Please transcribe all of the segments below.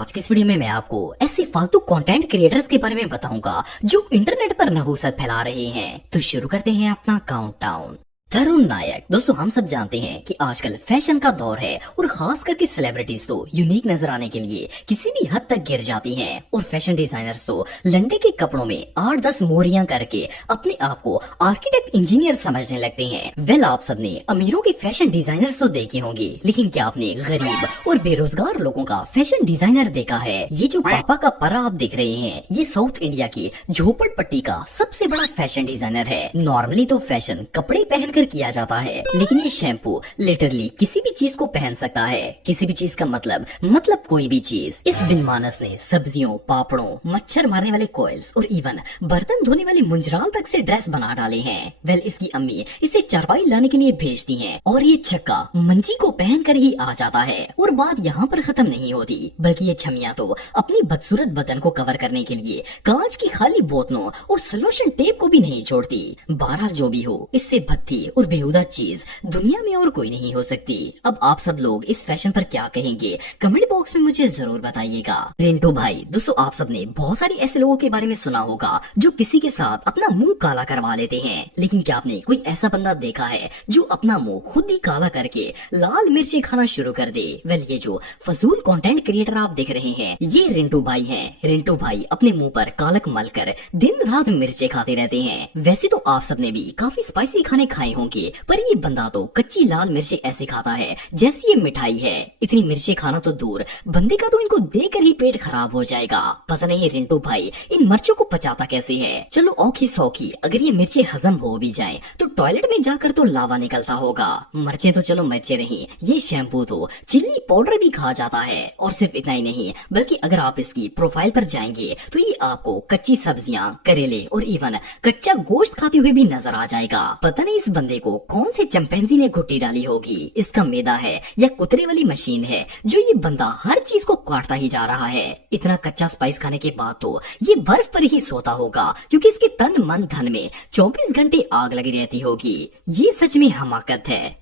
आज की इस वीडियो में मैं आपको ऐसे फालतू कंटेंट क्रिएटर्स के बारे में बताऊंगा जो इंटरनेट पर नहुसत फैला रहे हैं। तो शुरू करते हैं अपना काउंटडाउन। तरुण नायक। दोस्तों हम सब जानते हैं कि आजकल फैशन का दौर है और खास करके सेलिब्रिटीज तो यूनिक नजर आने के लिए किसी भी हद तक गिर जाती हैं और फैशन डिजाइनर्स तो लंडे के कपड़ों में 8-10 मोहरियां करके अपने आप को आर्किटेक्ट इंजीनियर समझने लगते हैं। वेल, आप सबने अमीरों के फैशन डिजाइनर्स तो देखे होंगे, लेकिन क्या आपने गरीब और बेरोजगार लोगों का फैशन डिजाइनर देखा है? ये जो पापा का परा आप देख रहे हैं, ये साउथ इंडिया की झोपड़पट्टी का सबसे बड़ा फैशन डिजाइनर है। नॉर्मली तो फैशन कपड़े पहनकर किया जाता है, लेकिन ये शैम्पू लिटरली किसी भी चीज को पहन सकता है। किसी भी चीज का मतलब कोई भी चीज। इस बिनमानस ने सब्जियों, पापड़ों, मच्छर मारने वाले कोयल्स और इवन बर्तन धोने वाली मुंजराल तक से ड्रेस बना डाले हैं। वेल, इसकी अम्मी इसे चारपाई लाने के लिए भेजती हैं और ये छक्का मंजी को पहन कर ही आ जाता है। और बात यहाँ पर खत्म नहीं होती, बल्कि ये छमिया तो अपनी बदसूरत बदन को कवर करने के लिए कांच की खाली बोतलों और सलोशन टेप को भी नहीं छोड़ती। बहरहाल जो भी हो, इससे भद्दी और बेहुदा चीज दुनिया में और कोई नहीं हो सकती। अब आप सब लोग इस फैशन पर क्या कहेंगे, कमेंट बॉक्स में मुझे जरूर बताइएगा। रिंटू भाई। दोस्तों आप सबने बहुत सारे ऐसे लोगों के बारे में सुना होगा जो किसी के साथ अपना मुंह काला करवा लेते हैं, लेकिन क्या आपने कोई ऐसा बंदा देखा है जो अपना मुंह खुद ही काला करके लाल मिर्ची खाना शुरू कर दे? वेल, ये जो फजूल कंटेंट क्रिएटर आप देख रहे हैं, ये रिंटू भाई हैं। रिंटू भाई अपने मुंह पर कालक मलकर दिन रात मिर्चे खाते रहते हैं। वैसे तो आप सबने भी काफी स्पाइसी खाने खाए होंगे, पर ये बंदा तो कच्ची लाल मिर्ची ऐसे खाता है जैसी ये मिठाई है। इतनी मिर्ची खाना तो दूर, बंदे का तो इनको देकर ही पेट खराब हो जाएगा। पता नहीं रिंटू भाई इन मिर्चों को पचाता कैसे है। चलो औखी सौखी अगर ये मिर्ची हजम हो भी जाए तो टॉयलेट में जाकर तो लावा निकलता होगा। मिर्चें तो चलो मिर्चें नहीं, ये शैम्पू तो चिल्ली पाउडर भी खा जाता है। और सिर्फ इतना ही नहीं, बल्कि अगर आप इसकी प्रोफाइल पर जाएंगे तो ये आपको कच्ची सब्जियां, करेले और इवन कच्चा गोश्त खाते हुए भी नजर आ जाएगा। पता नहीं इस बंदे को कौन से चंपैंजी ने घुट्टी डाली होगी। इसका मैदा है या कुतरे वाली मशीन है जो ये बंदा हर चीज को काटता ही जा रहा है। इतना कच्चा स्पाइस खाने के बाद तो ये बर्फ पर ही सोता होगा, क्योंकि इसके तन मन धन में 24 घंटे आग लगी रहती होगी। ये सच में हमाकत है।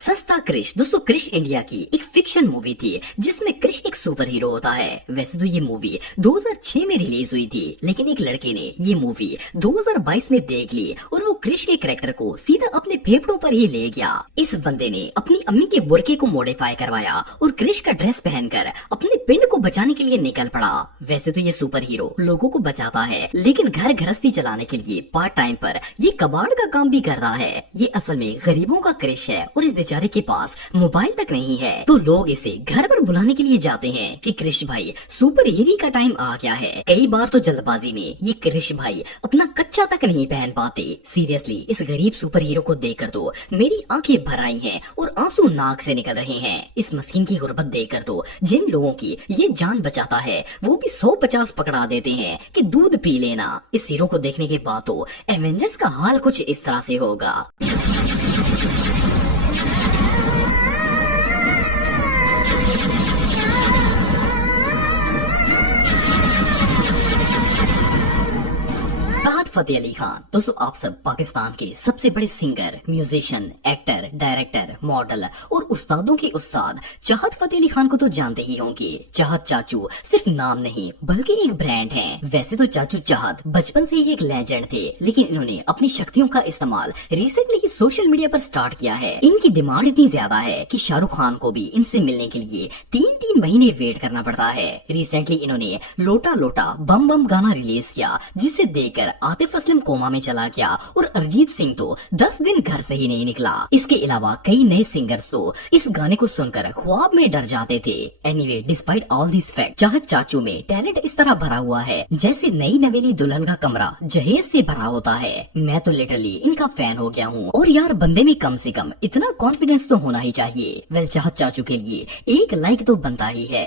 सस्ता क्रिश। दोस्तों क्रिश इंडिया की एक फिक्शन मूवी थी जिसमें क्रिश एक सुपर हीरो होता है। वैसे तो ये मूवी 2006 में रिलीज हुई थी, लेकिन एक लड़के ने ये मूवी 2022 में देख ली और वो क्रिश के कैरेक्टर को सीधा अपने फेफड़ों पर ही ले गया। इस बंदे ने अपनी अम्मी के बुरके को मॉडिफाई करवाया और क्रिश का ड्रेस पहनकर अपने पिंड को बचाने के लिए निकल पड़ा। वैसे तो ये सुपर हीरो लोगों को बचाता है, लेकिन घर गृहस्थी चलाने के लिए पार्ट टाइम पर ये कबाड़ का काम भी करता है। ये असल में गरीबों का क्रिश है और इस बेचारे के पास मोबाइल तक नहीं है, तो लोग इसे घर पर बुलाने के लिए जाते हैं कि क्रिश भाई सुपर हीरो का टाइम आ गया है। कई बार तो जल्दबाजी में ये क्रिश भाई अपना कच्चा तक नहीं पहन पाते। सीरियसली इस गरीब सुपर हीरो को देखकर तो मेरी आंखें भर आई हैं और आंसू नाक से निकल रहे हैं। इस मस्किन की गुर्बत देखकर तो जिन लोगों की ये जान बचाता है वो भी 150 पकड़ा देते हैं कि दूध पी लेना। इस हीरो को देखने के बाद तो एवेंजर्स का हाल कुछ इस तरह से होगा। फतेह अली खान। दोस्तों आप सब पाकिस्तान के सबसे बड़े singer, musician, actor, director, model और उस्तादों के उस्ताद चाहत फतेह अली खान को तो जानते ही होंगे। चाहत चाचू सिर्फ नाम नहीं बल्कि एक ब्रांड है। वैसे तो चाचू चाहत बचपन से ही एक लेजेंड थे, लेकिन इन्होंने अपनी शक्तियों का इस्तेमाल रिसेंटली ही सोशल मीडिया पर स्टार्ट किया है। इनकी डिमांड इतनी ज्यादा है कि शाहरुख खान को भी इनसे मिलने के लिए 3-3 महीने वेट करना पड़ता है। रिसेंटली इन्होंने लोटा लोटा बम बम गाना रिलीज किया, जिसे देखकर आतिफ असलम कोमा में चला गया और अरिजीत सिंह तो 10 दिन घर से ही नहीं निकला। इसके अलावा कई नए सिंगर्स तो इस गाने को सुनकर ख्वाब में डर जाते थे। Anyway, despite all this fact, चाहत चाचू में टैलेंट इस तरह भरा हुआ है जैसे नई नवेली दुल्हन का कमरा जहेज से भरा होता है। मैं तो लिटरली इनका फैन हो गया हूँ। और यार, बंदे में कम से कम इतना कॉन्फिडेंस तो होना ही चाहिए। वेल, चाहत चाचू के लिए एक लाइक तो बनता ही है।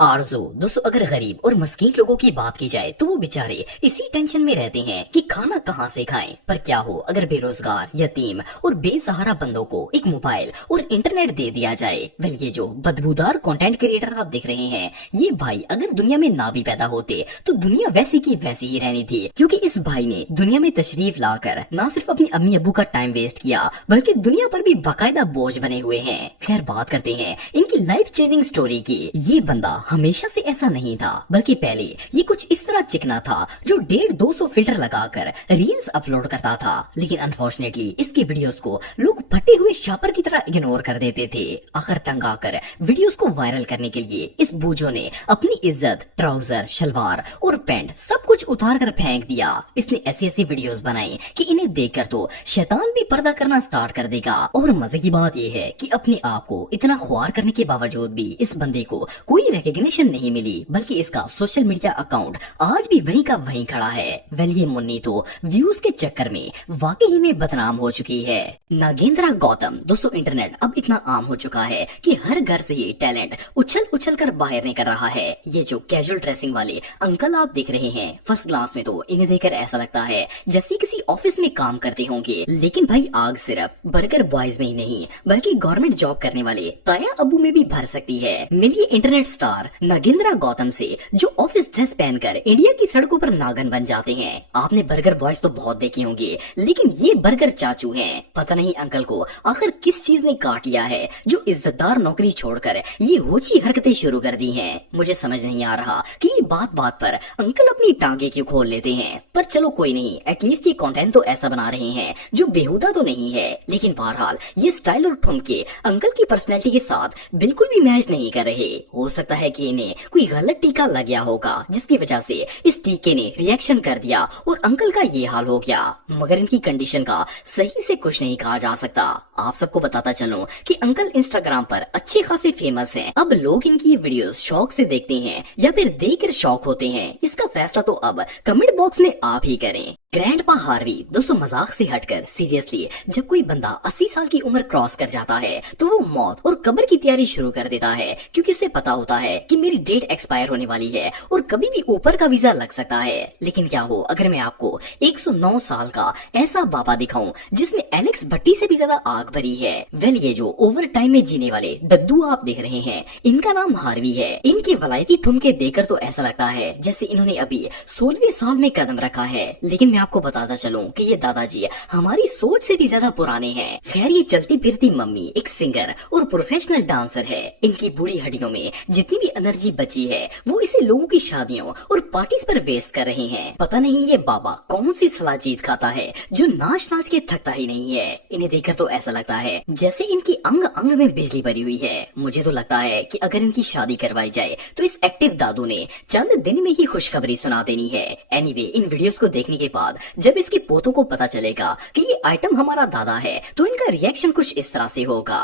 आरजू। दोस्तों अगर गरीब और मस्कीन लोगों की बात की जाए तो वो बेचारे इसी टेंशन में रहते हैं कि खाना कहाँ से खाएं। पर क्या हो अगर बेरोजगार, यतीम और बेसहारा बंदों को एक मोबाइल और इंटरनेट दे दिया जाए। वेल, ये जो बदबूदार कंटेंट क्रिएटर आप देख रहे हैं, ये भाई अगर दुनिया में ना भी पैदा होते तो दुनिया वैसी की वैसी ही रहनी थी, क्योंकि इस भाई ने दुनिया में तशरीफ लाकर न सिर्फ अपनी अम्मी अब्बू का टाइम वेस्ट किया, बल्कि दुनिया पर भी बाकायदा बोझ बने हुए हैं। खैर, बात करते हैं इनकी लाइफ चेंजिंग स्टोरी की। ये बंदा हमेशा से ऐसा नहीं था, बल्कि पहले ये कुछ इस तरह चिकना था जो 150-200 फिल्टर लगाकर रील्स अपलोड करता था। लेकिन अनफॉर्चुनेटली इसकी वीडियोस को लोग फटे हुए शापर की तरह इग्नोर कर देते थे। आखिर तंग आकर वीडियोस को वायरल करने के लिए इस बूजो ने अपनी इज्जत, ट्राउजर, शलवार और पैंट सब कुछ उतार कर फेंक दिया। इसने ऐसी ऐसी वीडियोस बनाई कि इन्हें देखकर तो शैतान भी पर्दा करना स्टार्ट कर देगा। और मजे की बात यह है कि अपने आप को इतना ख्वार करने के बावजूद भी इस बंदे को कोई रिकॉग्निशन नहीं मिली, बल्कि इसका सोशल मीडिया अकाउंट आज भी वहीं का वहीं खड़ा है। वेल ये मुन्नी तो व्यूज के चक्कर में वाकई में बदनाम हो चुकी है। नागेंद्रा गौतम। दोस्तों इंटरनेट अब इतना आम हो चुका है कि हर घर से ये टैलेंट उछल उछल कर बाहर निकल रहा है। ये जो कैजुअल ड्रेसिंग वाले अंकल आप देख रहे हैं, फर्स्ट क्लास में तो इन्हें देखकर ऐसा लगता है जैसे किसी ऑफिस में काम करते होंगे। लेकिन भाई आग सिर्फ बर्गर बॉयज में ही नहीं, बल्कि गवर्नमेंट जॉब करने वाले ताया अबू में भी भर सकती है। मिलिए इंटरनेट स्टार नागेंद्रा गौतम से, जो ऑफिस ड्रेस पहनकर इंडिया की सड़कों पर नागन बन जाते हैं। आपने बर्गर बॉयज तो बहुत देखे होंगे, लेकिन ये बर्गर चाचू हैं। पता नहीं अंकल को आखिर किस चीज ने काट लिया है जो इज्जतदार नौकरी छोड़कर ये होची हरकतें शुरू कर दी हैं। मुझे समझ नहीं आ रहा कि ये बात बात पर अंकल अपनी टांगे क्यों खोल लेते हैं। पर चलो कोई नहीं, एटलीस्ट ये कंटेंट तो ऐसा बना रहे हैं जो बेहुदा तो नहीं है। लेकिन बहरहाल ये स्टाइल और ठुमके अंकल की पर्सनैलिटी के साथ बिल्कुल भी मैच नहीं कर रहे। हो सकता है कि इन्हें कोई गलत टीका लग गया होगा, जिसकी वजह से इस टीके ने रिएक्शन कर दिया और अंकल का ये हाल हो गया। मगर इनकी कंडीशन का सही से कुछ नहीं कहा जा सकता। आप सबको बताता चलूं कि अंकल इंस्टाग्राम पर अच्छे खासे फेमस हैं। अब लोग इनकी ये वीडियोस शौक से देखते हैं या फिर देखकर शौक होते हैं, इसका फैसला तो अब कमेंट बॉक्स में आप ही करें। Grandpa Harvey. दोस्तों मजाक से हटकर सीरियसली, जब कोई बंदा 80 साल की उम्र क्रॉस कर जाता है तो वो मौत और कब्र की तैयारी शुरू कर देता है, क्योंकि उसे पता होता है कि मेरी डेट एक्सपायर होने वाली है और कभी भी ऊपर का वीजा लग सकता है। लेकिन क्या हो अगर मैं आपको 109 साल का ऐसा बाबा दिखाऊं जिसमें एलेक्स भट्टी से भी ज्यादा आग भरी है। वेल ये जो ओवर टाइम में जीने वाले दद्दू आप देख रहे हैं, इनका नाम हार्वी है। इनके वलायती ठुमके देखकर तो ऐसा लगता है जैसे इन्होंने अभी 16वें साल में कदम रखा है। लेकिन आपको बताता चलूं कि ये दादाजी हमारी सोच से भी ज्यादा पुराने हैं। खैर ये चलती फिरती मम्मी एक सिंगर और प्रोफेशनल डांसर है। इनकी बूढ़ी हड्डियों में जितनी भी एनर्जी बची है वो इसे लोगों की शादियों और पार्टीज पर वेस्ट कर रहे हैं। पता नहीं ये बाबा कौन सी सलाजीत खाता है जो नाच नाच के थकता ही नहीं है। इन्हें देखकर तो ऐसा लगता है जैसे इनकी अंग अंग में बिजली भरी हुई है। मुझे तो लगता है कि अगर इनकी शादी करवाई जाए तो इस एक्टिव दादू ने चंद दिन में ही खुशखबरी सुना देनी है। एनीवे इन वीडियोस को देखने के बाद जब इसके पोतों को पता चलेगा कि ये आइटम हमारा दादा है तो इनका रिएक्शन कुछ इस तरह से होगा।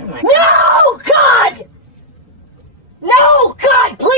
No, God! No, God, please!